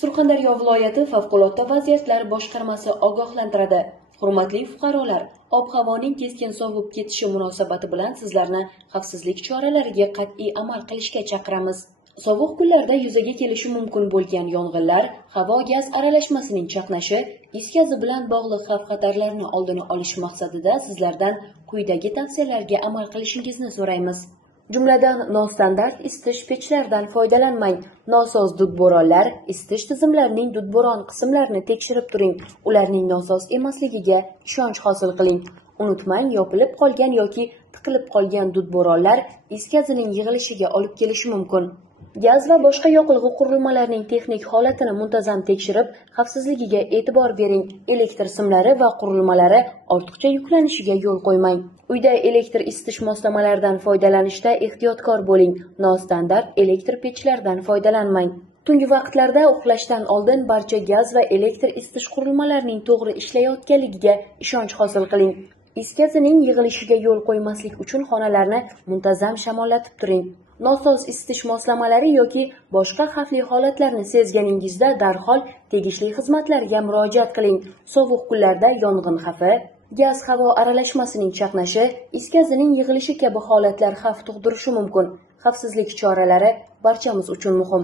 Surxondaryo viloyati favqulodda vaziyatlar boshqarmasi ogohlantiradi. Hurmatli fuqarolar, ob-havoning keskin sovib ketishi munosabati bilan sizlarni xavfsizlik choralariga qat'iy amal qilishga chaqiramiz. Sovuq kunlarda yuzaga kelishi mumkin bo'lgan yong'inlar, havo-gaz aralashmasining chaqnashi, is gazi bilan bog'liq xavf-xatarlarni oldini olish maqsadida sizlardan quyidagi tavsiyalarga amal qilishingizni so'raymiz. Jumladan, nostandart isitish pechlaridan foydalanmang. Nosoz dudbo'ronlar, isitish tizimlarining dudbo'ron qismlarini tekshirib turing. Ularning nosoz emasligiga ishonch hosil qiling. Unutmang, yopilib qolgan yoki tiqilib qolgan dudbo'ronlar is gazining yig'ilishiga olib kelishi mumkin. Gaz va boshqa yoqilg'i qurilmalarining texnik holatini muntazam tekshirib, xavfsizligiga e'tibor bering. Elektr simlari va qurilmalari ortiqcha yuklanishiga yo'l qo'ymang. Uyda elektr isitish moslamalaridan foydalanishda ehtiyotkor bo'ling. Nostandart elektr pechlaridan foydalanmang. Tungi vaqtlarda uxlashdan oldin barcha gaz va elektr isitish qurilmalarining to'g'ri ishlayotganligiga ishonch hosil qiling. Is gazining yig'ilishiga yo'l qo'ymaslik uchun xonalarni muntazam shamollatib turing. Nosoz isitish moslamalari yoki boshqa xavfli holatlarni sezganingizda darhol tegishli xizmatlarga murojaat qiling. Sovuq kunlarda yong'in xavfi, gaz-havo aralashmasining chaqnashi, is gazining yig'ilishi kabi holatlar xavf tug'dirishi mumkin. Xavfsizlik choralari barchamiz uchun muhim.